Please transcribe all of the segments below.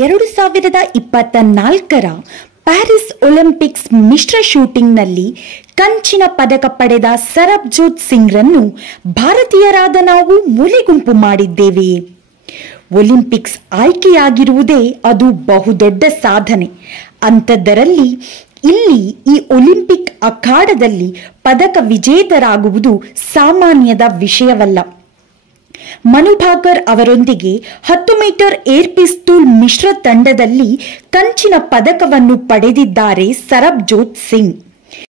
2024ರ Paris Olympics ಮಿಶ್ರ ಶೂಟಿಂಗ್ನಲ್ಲಿ ಕಂಚಿನ ಪದಕ ಪಡೆದ ಸರಬ್ಜೋತ್ ಸಿಂಗ್ರನ್ನು ಭಾರತೀಯರಾದ ನಾವು ಮೂಲೆಗುಂಪು ಮಾಡಿದ್ದೇವೆಯೇ? ಒಲಿಂಪಿಕ್ಸ್ ಆಯ್ಕೆಯಾಗಿರುವುದೇ ಅದು ಬಹುದೊಡ್ಡ ಸಾಧನೆ. ಅಂಥದ್ದರಲ್ಲಿ ಇಲ್ಲಿ ಈ ಒಲಿಂಪಿಕ್ ಅಖಾಡದಲ್ಲಿ ಪದಕ ವಿಜೇತರಾಗುವುದು ಸಾಮಾನ್ಯದ ವಿಷಯವಲ್ಲ. ಮನು ಭಾಕರ್ ಅವರೊಂದಿಗೆ 10 ಮೀಟರ್ ಏರ್ ಪಿಸ್ತೂಲ್ ಮಿಶ್ರ ತಂಡದಲ್ಲಿ ಕಂಚಿನ ಪದಕವನ್ನು ಪಡೆದಿದ್ದಾರೆ ಸರಬ್ಜೋತ್ ಸಿಂಗ್.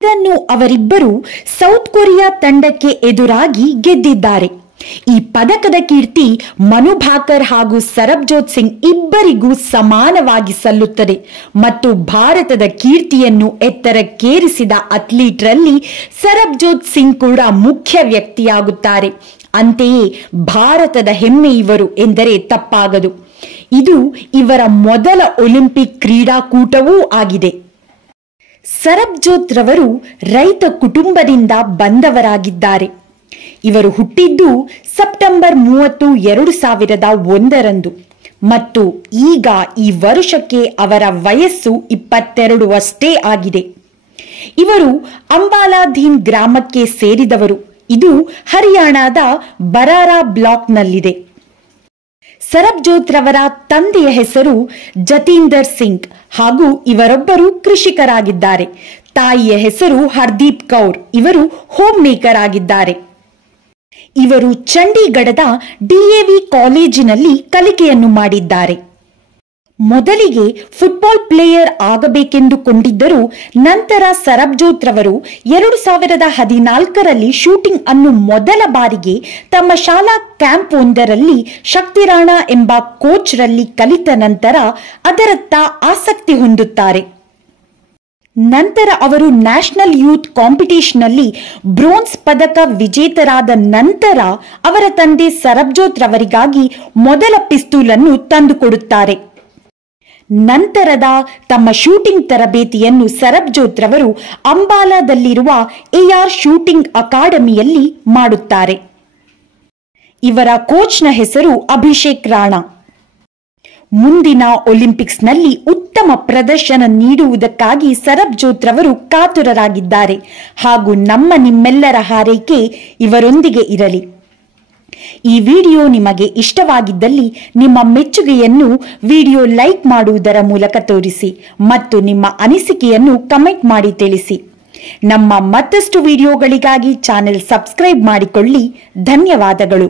ಇದನ್ನು ಅವರಿಬ್ಬರು ಸೌತ್ ಕೊರಿಯಾ ತಂಡಕ್ಕೆ ಎದುರಾಗಿ ಗೆದ್ದಿದ್ದಾರೆ. ಈ ಪದಕದ ಕೀರ್ತಿ ಮನು ಭಾಕರ್ ಹಾಗೂ ಸರಬ್ಜೋತ್ ಸಿಂಗ್ ಇಬ್ಬರಿಗೂ ಸಮಾನವಾಗಿ ಸಲ್ಲುತ್ತದೆ ಮತ್ತು ಭಾರತದ ಕೀರ್ತಿಯನ್ನು ಎತ್ತರಕ್ಕೇರಿಸಿದ ಅಥ್ಲೀಟ್ರಲ್ಲಿ ಸರಬ್ಜೋತ್ ಸಿಂಗ್ ಕೂಡ ಮುಖ್ಯ ವ್ಯಕ್ತಿಯಾಗುತ್ತಾರೆ. ಅಂತೆಯೇ ಭಾರತದ ಹೆಮ್ಮೆ ಇವರು ಎಂದರೆ ತಪ್ಪಾಗದು. ಇದು ಇವರ ಮೊದಲ ಒಲಿಂಪಿಕ್ ಕ್ರೀಡಾಕೂಟವೂ ಆಗಿದೆ. ಸರಬ್ಜೋತ್ ರವರು ರೈತ ಕುಟುಂಬದಿಂದ ಬಂದವರಾಗಿದ್ದಾರೆ. ಇವರು ಹುಟ್ಟಿದ್ದು ಸೆಪ್ಟೆಂಬರ್ 30, 2001 ಮತ್ತು ಈಗ ಈ ವರ್ಷಕ್ಕೆ ಅವರ ವಯಸ್ಸು 22 ಅಷ್ಟೇ ಆಗಿದೆ. ಇವರು ಅಂಬಾಲಾಧೀನ್ ಗ್ರಾಮಕ್ಕೆ ಸೇರಿದವರು. ಇದು ಹರಿಯಾಣದ ಬರಾರಾ ಬ್ಲಾಕ್ನಲ್ಲಿದೆ. ಸರಬ್ಜೋತ್ ರವರ ತಂದೆಯ ಹೆಸರು ಜತೀಂದರ್ ಸಿಂಗ್ ಹಾಗೂ ಇವರೊಬ್ಬರು ಕೃಷಿಕರಾಗಿದ್ದಾರೆ. ತಾಯಿಯ ಹೆಸರು ಹರ್ದೀಪ್ ಕೌರ್, ಇವರು ಹೋಮ್ ಮೇಕರ್ ಆಗಿದ್ದಾರೆ. ಇವರು ಚಂಡೀಗಢದ DAV ಕಾಲೇಜಿನಲ್ಲಿ ಕಲಿಕೆಯನ್ನು ಮಾಡಿದ್ದಾರೆ. ಮೊದಲಿಗೆ ಫುಟ್ಬಾಲ್ ಪ್ಲೇಯರ್ ಆಗಬೇಕೆಂದುಕೊಂಡಿದ್ದರು. ನಂತರ ಸರಬ್ಜೋತ್ ರವರು 2014ರಲ್ಲಿ ಶೂಟಿಂಗ್ ಅನ್ನು ಮೊದಲ ಬಾರಿಗೆ ತಮ್ಮ ಶಾಲಾ ಕ್ಯಾಂಪ್ ಒಂದರಲ್ಲಿ ಶಕ್ತಿರಾಣಾ ಎಂಬ ಕೋಚ್ ರಲ್ಲಿ ಕಲಿತ ನಂತರ ಅದರತ್ತ ಆಸಕ್ತಿ ಹೊಂದುತ್ತಾರೆ. ನಂತರ ಅವರು ನ್ಯಾಷನಲ್ ಯೂತ್ ಕಾಂಪಿಟಿಷನ್ ನಲ್ಲಿ ಬ್ರೋನ್ಸ್ ಪದಕ ವಿಜೇತರಾದ ನಂತರ ಅವರ ತಂದೆ ಸರಬ್ಜೋತ್ ರವರಿಗಾಗಿ ಮೊದಲ ಪಿಸ್ತೂಲ್ ಅನ್ನು ತಂದುಕೊಡುತ್ತಾರೆ. ನಂತರದ ತಮ್ಮ ಶೂಟಿಂಗ್ ತರಬೇತಿಯನ್ನು ಸರಬ್ಜೋತ್ ರವರು ಅಂಬಾಲಾದಲ್ಲಿರುವ AR ಶೂಟಿಂಗ್ ಅಕಾಡೆಮಿಯಲ್ಲಿ ಮಾಡುತ್ತಾರೆ. ಇವರ ಕೋಚ್ನ ಹೆಸರು ಅಭಿಷೇಕ್ ರಾಣಾ. ಮುಂದಿನ ಒಲಿಂಪಿಕ್ಸ್ನಲ್ಲಿ ಉತ್ತಮ ಪ್ರದರ್ಶನ ನೀಡುವುದಕ್ಕಾಗಿ ಸರಬ್ಜೋತ್ ರವರು ಕಾತುರರಾಗಿದ್ದಾರೆ ಹಾಗೂ ನಿಮ್ಮೆಲ್ಲರ ಹಾರೈಕೆ ಇವರೊಂದಿಗೆ ಇರಲಿ. ಈ ವಿಡಿಯೋ ನಿಮಗೆ ಇಷ್ಟವಾಗಿದ್ದಲ್ಲಿ ನಿಮ್ಮ ಮೆಚ್ಚುಗೆಯನ್ನು ವಿಡಿಯೋ ಲೈಕ್ ಮಾಡುವುದರ ಮೂಲಕ ತೋರಿಸಿ ಮತ್ತು ನಿಮ್ಮ ಅನಿಸಿಕೆಯನ್ನು ಕಮೆಂಟ್ ಮಾಡಿ ತಿಳಿಸಿ. ನಮ್ಮ ಮತ್ತಷ್ಟು ವಿಡಿಯೋಗಳಿಗಾಗಿ ಚಾನೆಲ್ ಸಬ್ಸ್ಕ್ರೈಬ್ ಮಾಡಿಕೊಳ್ಳಿ. ಧನ್ಯವಾದಗಳು.